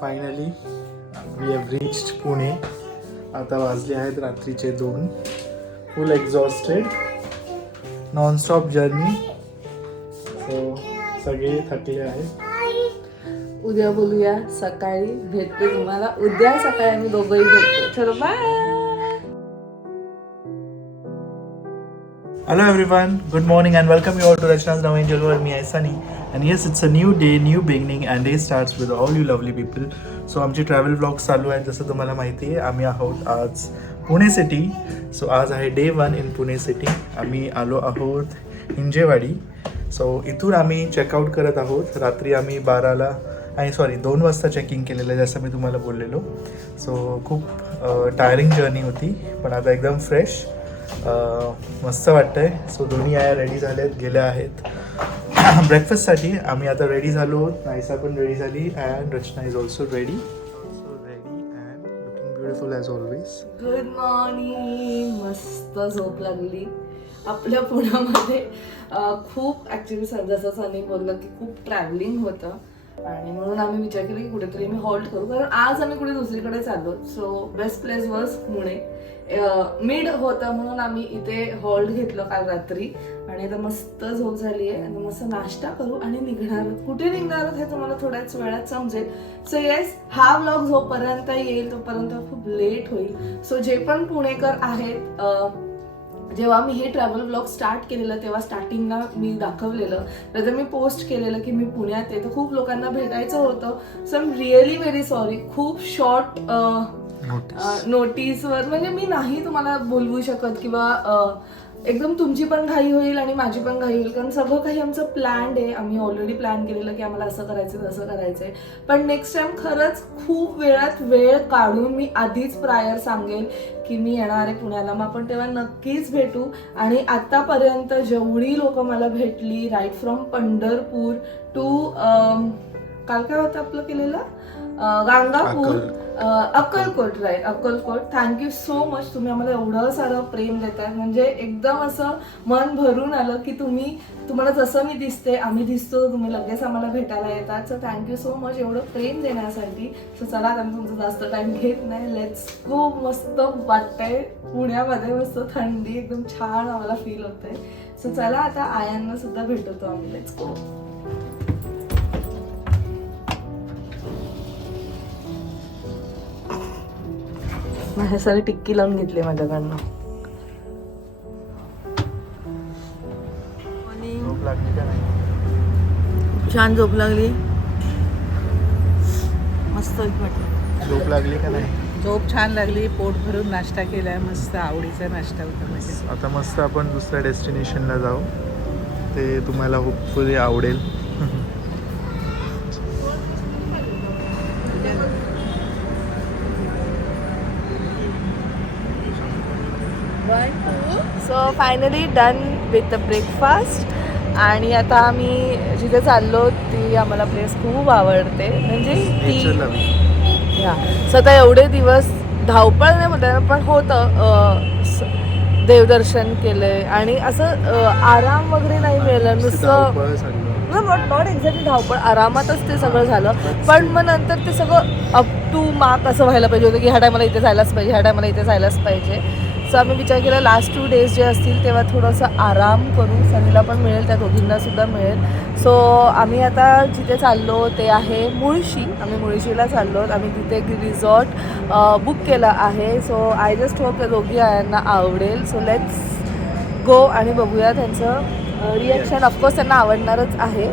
Finally we have reached Pune. आता वाजले आहेत रात्रीचे 2. Full exhausted, nonstop journey. So सगळे थकले आहेत. उद्या बोलूया सकाळी. भेटते तुम्हाला उद्या सकाळी. आम्ही दोघंही भेटतो. चलो bye. Hello everyone, good morning and welcome you all to Rachna's Now Angel World. Me, I Sunny, and yes, it's a new day, new beginning, and day starts with all you lovely people. So आमचे travel blogs चालू आहेत. जसं तुम्हाला माहिती आहे, आम्ही आहोत आज पुणे सिटी. सो आज आहे डे 1 इन पुणे सिटी. आम्ही आलो आहोत हिंजेवाडी. सो इथून आम्ही चेकआउट करत आहोत. रात्री आम्ही 2 वाजता चेकिंग केलेलं आहे, जसं मी तुम्हाला बोललेलो. सो खूप टायरिंग जर्नी होती, पण आता एकदम फ्रेश, मस्त वाटतंय. सो दोन्ही आया रेडी झाल्यात, गेल्या आहेत ब्रेकफास्टसाठी. आम्ही आता रेडी झालो. नायसा पण रेडी झाली and Rachana is also ready. And looking beautiful as always. Good morning. मस्त झोप लागली. आपल्या पुण्यामध्ये खूप ॲक्च्युली जसं सनी बोललं की खूप ट्रॅव्हलिंग होतं, आणि म्हणून आम्ही विचार केला की कुठेतरी आम्ही हॉल्ट करू, कारण आज आम्ही कुठे दुसरीकडे चाललो. So best place was Pune. Mid होतं म्हणून आम्ही इथे हॉल्ट घेतलं काल रात्री, आणि आता मस्त झोप झाली आहे. आता मस्त नाश्ता करू आणि निघणार. कुठे निघणार आहोत हे तुम्हाला थोड्याच वेळात समजेल. सो येस, हा व्लॉग जोपर्यंत येईल तोपर्यंत खूप लेट होईल. सो जे पण पुणेकर आहेत, जेव्हा मी हे ट्रॅव्हल ब्लॉग स्टार्ट केलेलं तेव्हा स्टार्टिंगला मी दाखवलेलं, तर मी पोस्ट केलेलं की मी पुण्यात आहे. तर खूप लोकांना भेटायचं होतं. So I am really very sorry. खूप शॉर्ट नोटीसवर म्हणजे मी नाही तुम्हाला बोलवू शकत, किंवा एकदम तुमची पण घाई होईल आणि माझी पण घाई होईल, कारण सगळं काही आमचं प्लॅन्ड आहे. आम्ही ऑलरेडी प्लॅन केलेलं की आम्हाला असं करायचं तसं करायचंय. पण नेक्स्ट टाइम खरंच खूप वेळात वेळ काढून मी आधीच प्रायर सांगेल की मी येणार आहे पुण्याला. मग आपण तेव्हा नक्कीच भेटू. आणि आतापर्यंत जेवढी लोक मला भेटली, राईट फ्रॉम पंढरपूर टू काल काय होतं आपलं केलेलं, Ganagapur, Akkalkot, right, Akkalkot. Thank you so much. तुम्ही आम्हाला एवढं सारं प्रेम देताय, म्हणजे एकदम असं मन भरून आलं की तुम्हाला जसं मी दिसते, आम्ही दिसतो, तुम्ही लगेच आम्हाला भेटायला येतात. सो थँक्यू सो मच एवढं प्रेम देण्यासाठी. सो चला, आता मी तुमचं जास्त टाइम घेत नाही. Let's go. मस्त वाटतंय पुण्यामध्ये, मस्त थंडी, एकदम छान आम्हाला फील होतंय. सो चला, आता आयांना सुद्धा भेटवतो आम्ही. Let's go. माझ्यासाठी टिक्की लावून घेतली माझ्याकडनं. छान झोप लागली. मस्त वाटलं. झोप लागली का नाही? झोप छान लागली. पोट भरून नाश्ता केलाय. मस्त आवडीचा नाश्ता होता माझ्या. आता मस्त आपण दुसऱ्या डेस्टिनेशनला जाऊ. ते तुम्हाला होपफुली आवडेल. So finally done with the breakfast. आणि आता आम्ही जिथे चाललो ती आम्हाला प्लेस खूप आवडते, म्हणजे ती सो आता एवढे दिवस धावपळ नाही म्हणतात, पण होतं, देवदर्शन केलंय आणि असं आराम वगैरे नाही मिळालं. नुसतं नॉट एक्झॅक्टली धावपळ, आरामातच ते सगळं झालं. पण मग नंतर ते सगळं अप टू मार्क असं व्हायला पाहिजे होतं की ह्या टायमाला इथे जायलाच पाहिजे, ह्या टायमाला इथे जायलाच पाहिजे. सो आम्ही विचार केला लास्ट 2 डेज जे असतील तेव्हा थोडंसं आराम करू. सनीला पण मिळेल, त्या दोघींना सुद्धा मिळेल. सो आम्ही आता जिथे चाललो ते आहे मुळशी. आम्ही मुळशीला चाललो. आम्ही तिथे एक रिसॉर्ट बुक केलं आहे. सो आय जस्ट होप त्या दोघी यांना आवडेल. सो लेट्स गो आणि बघूया त्यांचं रिॲक्शन. ऑफकोर्स त्यांना आवडणारच आहे,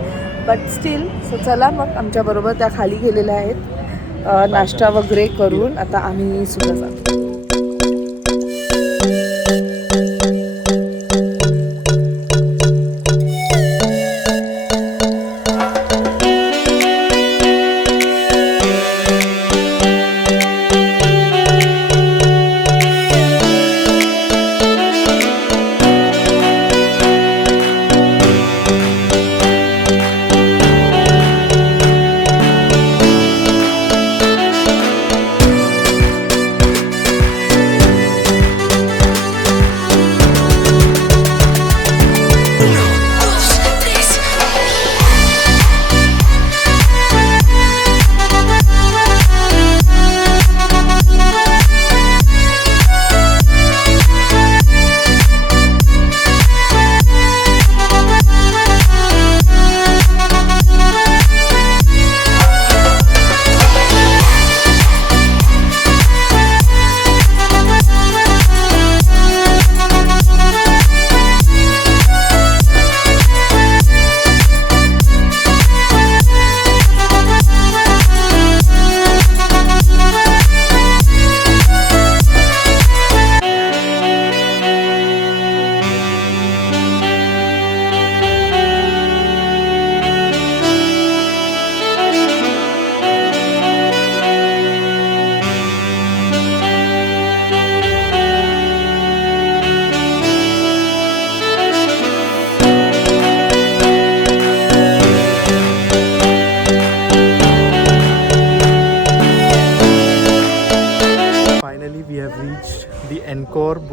बट स्टील. सो चला मग, आमच्याबरोबर त्या खाली गेलेल्या आहेत नाश्ता वगैरे करून. आता आम्ही सुद्धा जातो.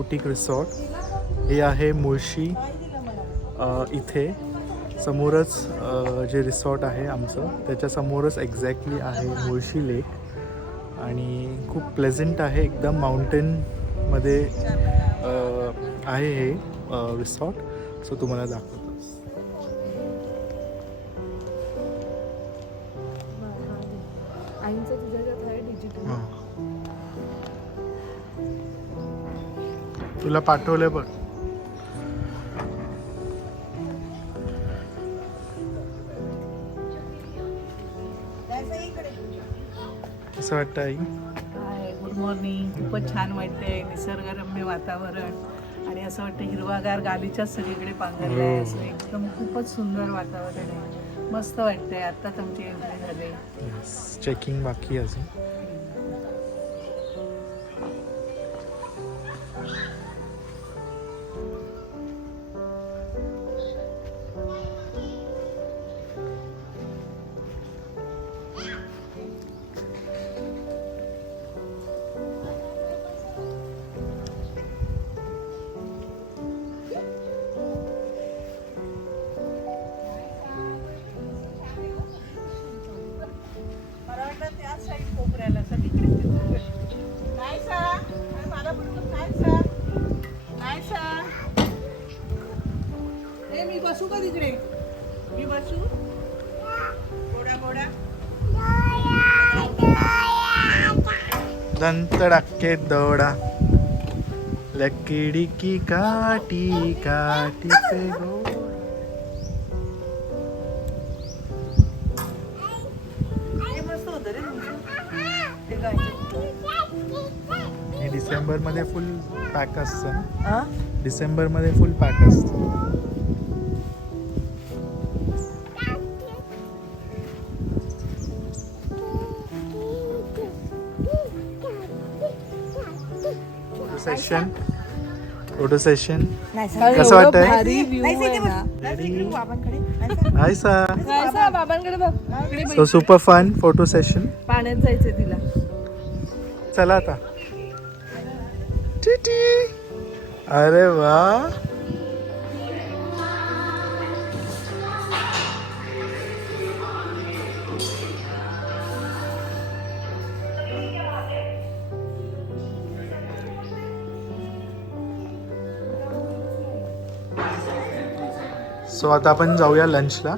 Boutique resort. हे आहे मुळशी इथे समोरच जे रिसॉर्ट आहे आमचं त्याच्यासमोरच एक्झॅक्टली आहे मुळशी लेक. आणि खूप प्लेझंट आहे, एकदम माउंटेनमध्ये आहे हे रिसॉर्ट. सो तुम्हाला दाखवतो. हां, तुला पाठवलं बघ. कसं वाटतं आई? काय गुड मॉर्निंग. खूपच छान वाटतंय, निसर्गरम्य वातावरण आणि असं वाटतं हिरवागार गालीच्याच सगळीकडे पांघरलं आहे. असं एकदम खूपच सुंदर वातावरण आहे. मस्त वाटतंय. आत्ताच आमची एंट्री झाली. चेकिंग बाकी आहे अजून. मी बसू का तिकडे? मी बसू? घोडा घोडा दंतड़के दौड़ा लकड़ी की काटी काटी पे घोड़ा. हे मस्त होतं रे तुमचं. ते गायचं. हे डिसेंबरमध्ये फुल पॅक असतं ना? हा? डिसेंबरमध्ये फुल पॅक असतं. फोटो सेशन कसं वाटतंय? भारी व्ह्यू आहे ना. हाय सा. नाहीसा, बाबांकडे बघ. So super fun photo session. पाण्यात जायचंय तिला. चला आता. टिटी. अरे वा. सो आता आपण जाऊया लंचला.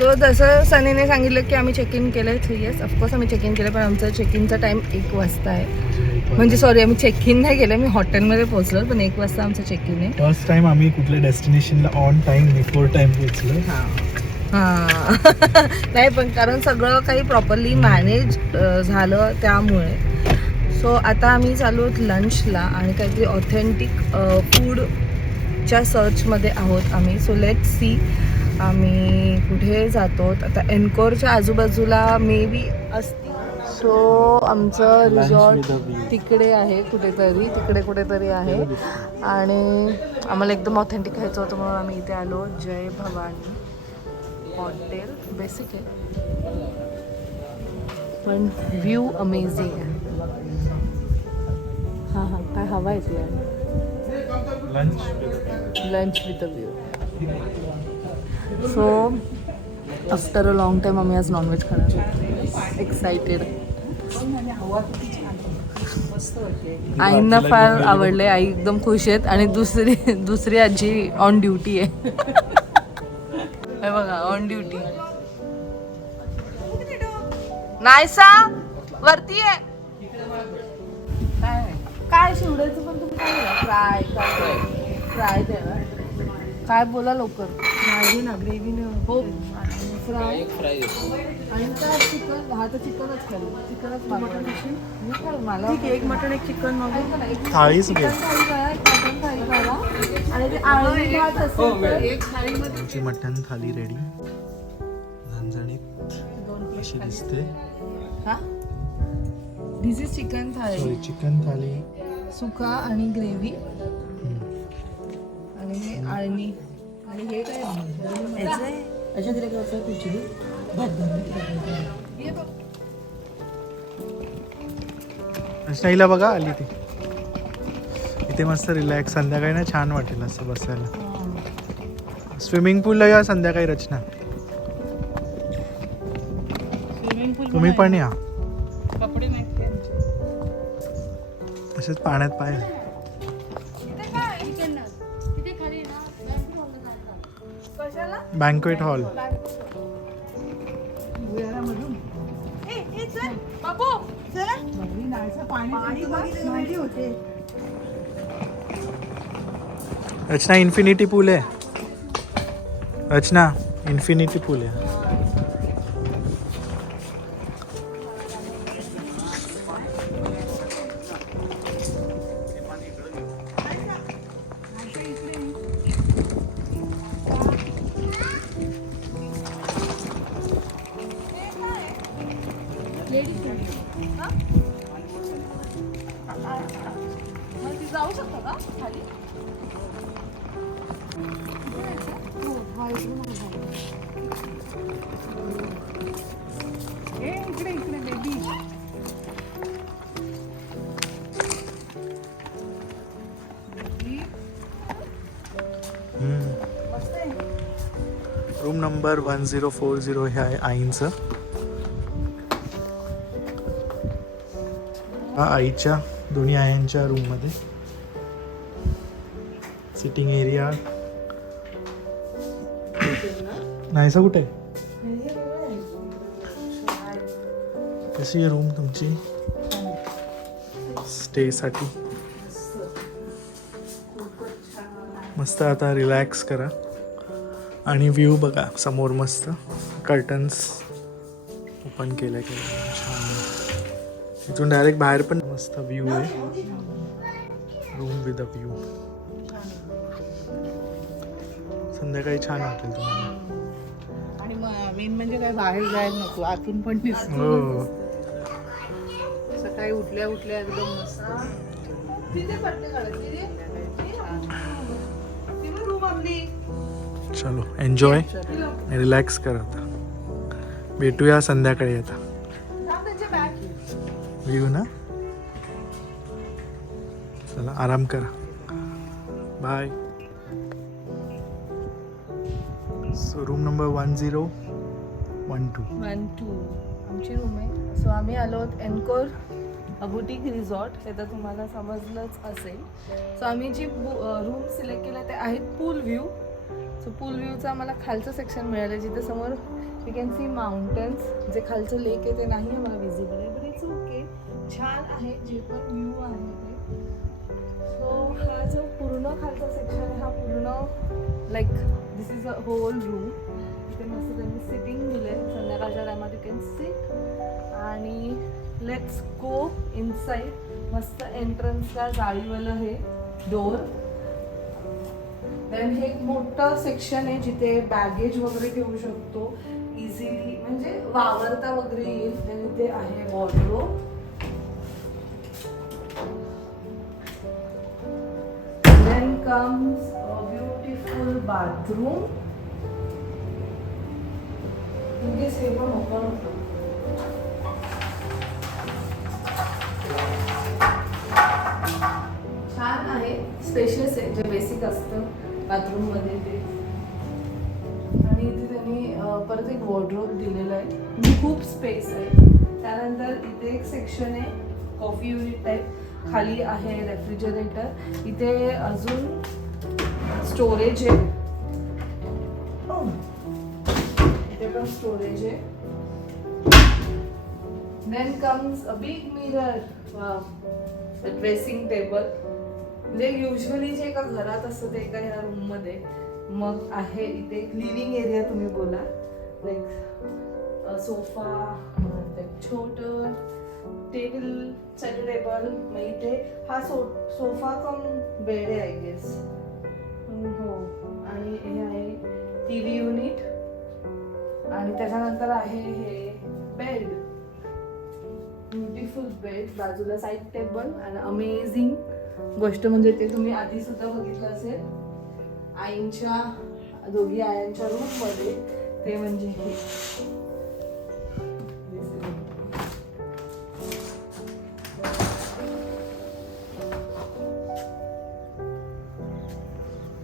सो जसं सनीने सांगितलं की आम्ही चेक इन केलं. सो येस ऑफकोर्स आम्ही चेक इन केलं, पण आमचं चेक इनचा टाईम 1 वाजता आहे. म्हणजे सॉरी, आम्ही चेक इन नाही केलं, मी हॉटेलमध्ये पोहोचलो, पण 1 वाजता आमचं चेक इन आहे. फर्स्ट टाइम आम्ही कुठल्या डेस्टिनेशनला ऑन टाइम बिफोर टाइम पोहोचलो. हां नाही, पण कारण सगळं काही प्रॉपरली मॅनेज झालं त्यामुळे. सो आता आम्ही चालू आहोत लंचला आणि काहीतरी ऑथेंटिक फूडच्या सर्चमध्ये आहोत आम्ही. सो लेट सी आम्ही कुठे जातो. आता एन्कोरच्या आजूबाजूला मे बी असतील. सो आमचं रिसॉर्ट तिकडे आहे कुठेतरी, तिकडे कुठेतरी आहे. आणि आम्हाला एकदम ऑथेंटिक खायचं होतं म्हणून आम्ही इथे आलो. जय भवानी हॉटेल. बेसिक आहे पण व्ह्यू अमेझिंग आहे. हां हां, काय हवा आहे ते lunch with a view. So after a long time आम्ही आज नॉनव्हेज खाणार. एक्सायटेड. आईंना फार आवडले. आई एकदम खुश आहेत. आणि दुसरी आजी ऑन ड्युटी आहे. हे बघा, ऑन ड्युटी. नाहीसा वरती आहे. काय शिवडायचं पण तुम्ही फ्राय फ्राय द्या. काय बोला लवकर. ना ग्रेव्ही हो. फ्राय फ्राय देतो. आणि काय चिकन. हा तर चिकनच खाल्लं. चिकनच मटन मी खाऊ मला ठीक आहे, एक मटण एक चिकन मागू. ऐका ना, एक थाळीच घे. चिकन थाळी करा, एक मटन थाळी करा आणि ते आळणी भात असेल तर एक थाळीमध्ये आमची मटण थाली रेडी. झणझणीत अशी दिसते. हा दिस इज चिकन थाळी. सॉरी, चिकन थाली. सुका आणि ग्रेव्ही आणि हे आळणी आणि हे काय अशा तिला काय असं खिचडी हे बघ. स्टाईला बघा आली ती. इथे मस्त रिलॅक्स संध्याकाळी ना छान वाटेल असं बसायला. स्विमिंग पूलला या संध्याकाळी रचना. स्विमिंग पूल तुम्ही पण या. कपडे नाही तसेच पाण्यात पाय. Banquet hall. पाणी होते. रचना इन्फिनिटी पूल आहे. रचना इन्फिनिटी पूल आहे. जाऊ शकतो का खाली? इकडे इकडे बेबी. रूम नंबर 1040 हे आहे आईंचं. हा आईच्या दोन्ही आयांच्या रूममध्ये सिटिंग एरिया. नाहीसा कुठे कशी आहे रूम तुमची स्टे साठी? मस्त. आता रिलॅक्स करा आणि व्ह्यू बघा समोर मस्त. कर्टन्स ओपन केलं छान. इथून डायरेक्ट बाहेर पण मस्त व्ह्यू आहे. Room with a view. संध्याकाळी छान वाटेल तुम्हाला. आणि मेन म्हणजे काय बाहेर जायला नको, आतून पण दिसतो. हो. सकाळी उठल्या उठल्या एकदम मस्त. चलो एन्जॉय रिलॅक्स करा. आता भेटूया संध्याकाळी. आता व्ह्यू ना. चला आराम करा. बाय. सो रूम नंबर 1012 आमची रूम आहे. सो आम्ही आलो आहोत एन्कोर बुटीक रिसॉर्ट. हे तर तुम्हाला समजलंच असेल. सो आम्ही जी रूम सिलेक्ट केलं ते आहेत पूल व्ह्यू. सो पूल व्ह्यूचं आम्हाला खालचं सेक्शन मिळालं जिथे समोर यू कॅन सी माउंटन्स. जे खालचं लेक आहे ते नाही आहे मला विजिबल आहे, बट इट्स ओके. छान आहे जे पण व्ह्यू आहे ते. सो हा जो पूर्ण खालचा सेक्शन आहे हा पूर्ण like this is a whole room. इथे मस्त त्यांनी सिटिंग दिले. संध्याकाळच्या टायमात यू कॅन सिट आणि लेट्स गो इनसाइड. मस्त एंट्रन्सला जाळीवालं हे डोर. देन हे एक मोठं सेक्शन आहे जिथे बॅगेज वगैरे ठेवू शकतो इझिली, म्हणजे वावरता वगैरे येईल. देन इथे आहे wardrobe. Then comes a beautiful bathroom. इथे सेवन ओपन होतं. छान आहे, स्पेशियस आहे जे बेसिक असतं बाथरूममध्ये ते. आणि इथे त्यांनी परत एक वॉर्डरोब दिलेला आहे, म्हणजे खूप स्पेस आहे. त्यानंतर इथे एक सेक्शन आहे कॉफी युनिट टाईप. खाली आहे रेफ्रिजरेटर. इथे अजून स्टोरेज आहे. इथे पण स्टोरेज आहे. Then comes a big mirror. Dressing table. म्हणजे युजली जे एका घरात असतं ते एका ह्या रूममध्ये. मग आहे इथे एक लिव्हिंग एरिया तुम्ही बोला. लाईक सोफा, छोट टेबल, स्टडी टेबल. मग इथे हा सोफा कम बेड आहे आय गेस. हो, आणि हे आहे टीव्ही युनिट, आणि त्याच्यानंतर आहे हे बेड, ब्युटिफुल बेड. बाजूला साईड टेबल. आणि अमेझिंग गोष्ट म्हणजे ते तुम्ही आधी सुद्धा बघितलं असेल आईंच्या, दोघी आयांच्या रूम मध्ये, ते म्हणजे हे.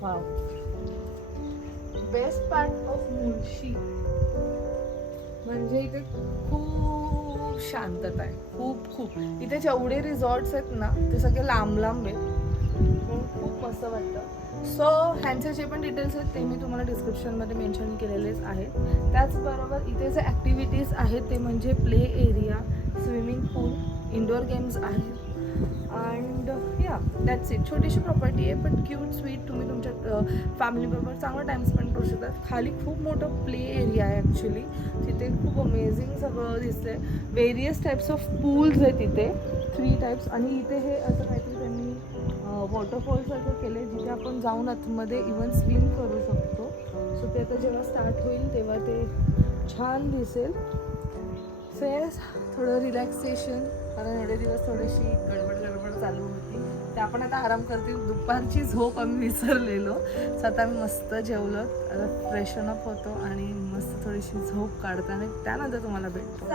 Wow, best part of Mulshi म्हणजे इथे खूप शांतता आहे. खूप इथे जेवढे रिसॉर्ट्स आहेत ना ते सगळे लांब आहेत, म्हणून खूप मस्त वाटतं. सो ह्यांचे जे पण डिटेल्स आहेत ते मी तुम्हाला डिस्क्रिप्शनमध्ये मेन्शन केलेलेच आहेत. त्याचबरोबर इथे जे ॲक्टिव्हिटीज आहेत ते म्हणजे प्ले एरिया, स्विमिंग पूल, इंडोर गेम्स आहेत, अँड या दॅट्स इट. छोटीशी प्रॉपर्टी आहे पण क्यूट स्वीट. तुम्ही तुमच्या फॅमिलीबरोबर चांगला टाईम स्पेंड करू शकता. खाली खूप मोठं प्ले एरिया आहे ॲक्च्युली. तिथे खूप अमेझिंग सगळं दिसतंय. वेरियस टाईप्स ऑफ पूल्स आहेत तिथे, 3 टाईप्स. आणि इथे हे असं काहीतरी त्यांनी वॉटरफॉलसारखं केलं आहे जिथे आपण जाऊन आतमध्ये इवन स्विम करू शकतो. सो ते आता जेव्हा स्टार्ट होईल तेव्हा ते छान दिसेल. सो येस, थोडं रिलॅक्सेशन, कारण एवढे दिवस थोडीशी गडबड चालू होती. ते आपण आता आराम करतील. दुपारची झोप आम्ही विसरलेलो. सो आता आम्ही मस्त जेवलो, आता फ्रेशन अप होतो आणि मस्त थोडीशी झोप काढतो आणि त्यानंतर तुम्हाला भेटतो.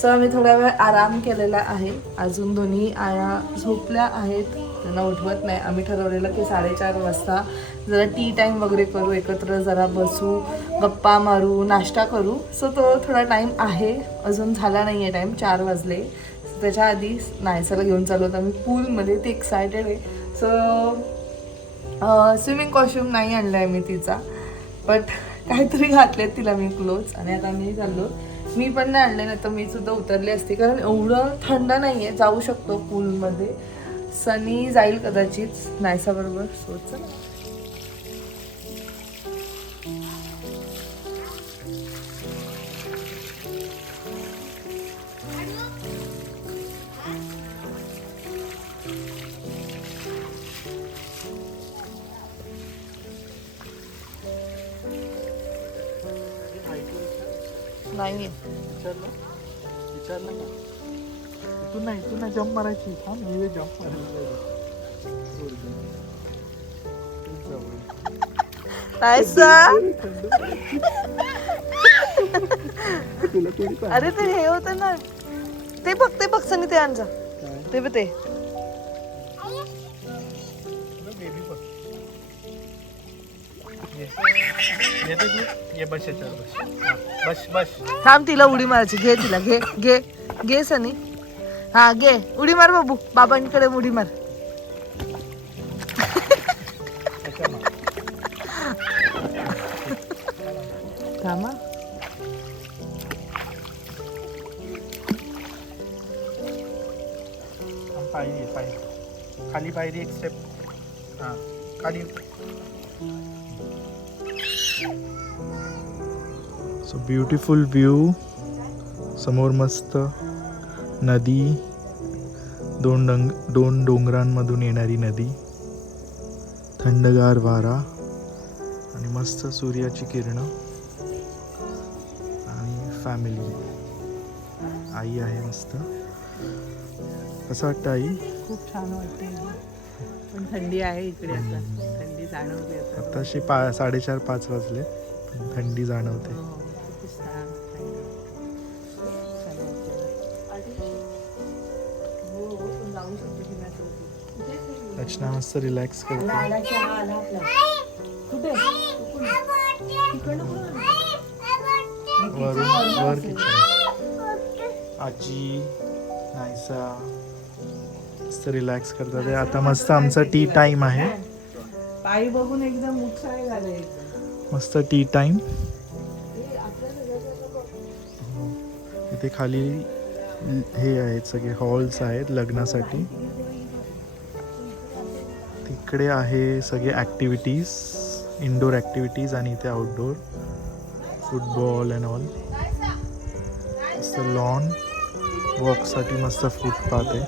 सो आम्ही थोडा वेळ आराम केलेला आहे. अजून दोन्ही आया झोपल्या आहेत, त्यांना उठवत नाही. आम्ही ठरवलेलं की 4:30 वाजता जरा टी टाईम वगैरे करू, एकत्र जरा बसू, गप्पा मारू, नाश्ता करू. सो तो थोडा टाईम आहे, अजून झाला नाही आहे टाईम, 4 वाजले. सो त्याच्या आधी नायसाला घेऊन चालू होतो आम्ही पूलमध्ये. ती एक्सायटेड आहे. सो स्विमिंग कॉस्ट्यूम नाही आणला आहे मी तिचा, बट काहीतरी घातलेत तिला मी क्लोथ्स. आणि आता मी चाललो. मी पण नाही आणले, नाही तर मी सुद्धा उतरले असते, कारण एवढं थंड नाही आहे. जाऊ शकतो पूलमध्ये. सनी जाईल कदाचित नायसाबरोबर. सो चला. नाही विचारलं ना, इथून नाही जम्प मारायची. हा मी जम्प अरे ते हे होतं ना, ते बघ सनी, ते आणजा ते बघ, ते बस थांब, तिला उडी मारायची. घे तिला, घे सनी. हा घे, उडी मार बाबू, बाबांकडे उडी मार. थांबा. खाली पायरी एक स्टेप. हा खाली. So beautiful view. समोर मस्त नदी, दोन डोंगरांमधून येणारी नदी, थंडगार वारा आणि मस्त सूर्याची किरणं आणि फॅमिली. आई आहे मस्त. कसं वाटतं आई? खूप छान वाटते, पण थंडी आहे इकडे. आता थंडी जाणवते. आता अशी 4:30-5 वाजले, थंडी जाणवते. खूप छान. रचना मस्त रिलॅक्स करते. वर आजी नायसा मस्त रिलॅक्स करतात. आता मस्त आमचा टी टाइम आहे. पायी बघून एकदम उत्साही झाले. मस्त टी टाइम. इथे खाली हे आहेत सगळे हॉल्स आहेत लग्नासाठी. तिकडे आहे सगळे ॲक्टिव्हिटीज. इंडोर ॲक्टिव्हिटीज आणि इथे आउटडोर फुटबॉल अँड ऑल. मस्त लॉन वॉकसाठी मस्त फुटपाथ आहे.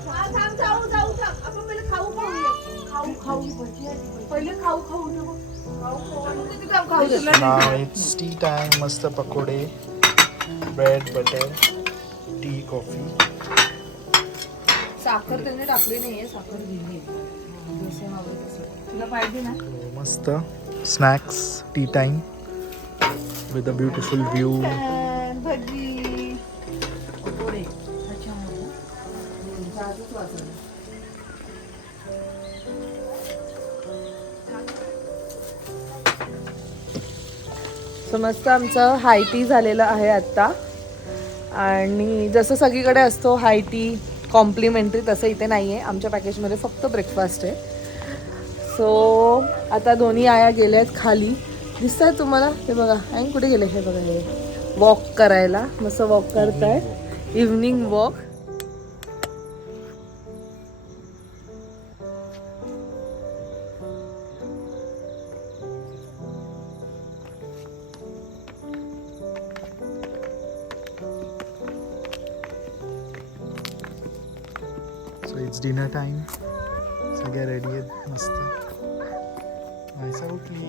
Now it's tea time. मस्त पकोडे, ब्रेड, बटर, टी, कॉफी. साखर त्यांनी टाकली नाहीये, साखर दिली जसं हवं तसं. तुला पाहिजे ना? मस्त snacks tea time with a beautiful view. भजी पकोडे जादूच वाजवलं. सो मस्त आमचं हाय टी झालेलं आहे आत्ता. आणि जसं सगळीकडे असतो हाय टी कॉम्प्लिमेंटरी, तसं इथे नाही आहे. आमच्या पॅकेजमध्ये फक्त ब्रेकफास्ट आहे. सो आता दोन्ही आया गेल्या आहेत खाली, दिसत आहे तुम्हाला? हे बघा आणि कुठे गेले हे बघा, हे वॉक करायला मस्त वॉक करतायत, evening walk. So it's dinner time. सगळ्या रेडी आहेत मस्त. ऐसा उठली.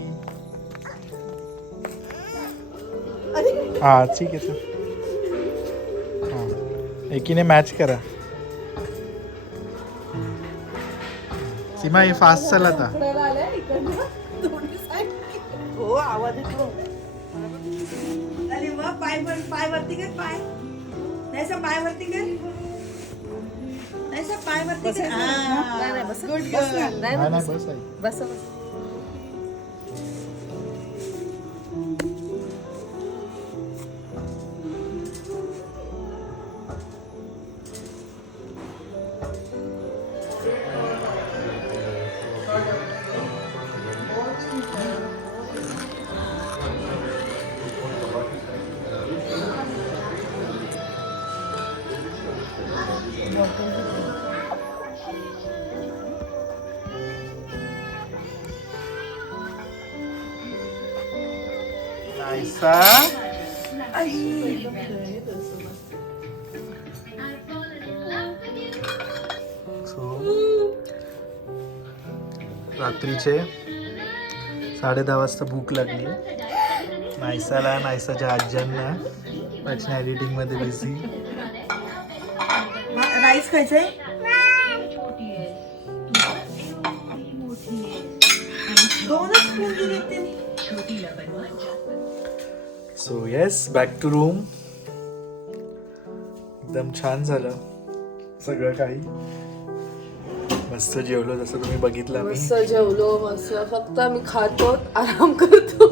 हा ठीक आहे सर. हां एकीने मॅच करा. सीमा हे फास्ट चल आता. हो आवाज येतो. अरे वा, पाय वरती कर, पाय नाही सर, पाय वरती कर, नाही सर, पाय वरती कर. नाही बस बस नाही नाही बस बस आहे. बस बस. ऐसा रात्रीचे 10:30 वाजता भूक लागली. नायसाला, नायसाच्या आज्यांना वाचना एडिटिंग मध्ये बिझी. राईस खायचंय. दोनच स्पून दिलेत त्यांनी. So yes, back to room. एकदम छान झालं सगळं काही. मस्त जेवलो जसं तुम्ही बघितलं. मस्त जेवलो, मस्त फक्त आम्ही खातो, आराम करतो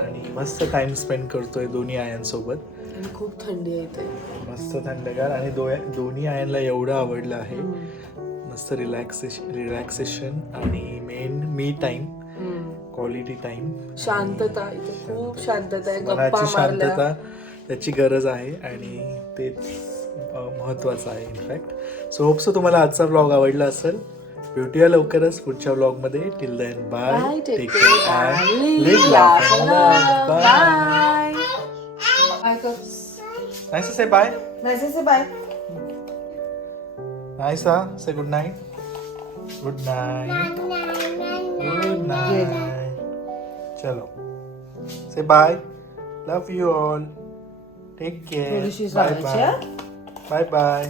आणि मस्त टाइम स्पेंड करतोय दोन्ही आयांसोबत. आणि खूप थंडी आहे इथे, मस्त थंडगार. आणि दोन्ही आयांना एवढं आवडलं आहे. मस्त रिलॅक्सेशन आणि main me time, quality time, शांतता. इथे खूप शांतता आहे, गप्पा मनाची मारल्या. शांतता त्याची गरज आहे आणि तेच महत्वाचं आहे इनफॅक्ट. सो होप सो तुम्हाला आजचा व्लॉग आवडला असेल. भेटूया लवकरच पुढच्या व्लॉग मध्ये. Till then bye, take care and live life. Bye. Naisa से बाय. नाईसा से बाय. नाईसा से good night. Good night. Good night. चलो से bye. Love you all. Take care. थोडीशी बाय सांगायची, बाय. Bye bye.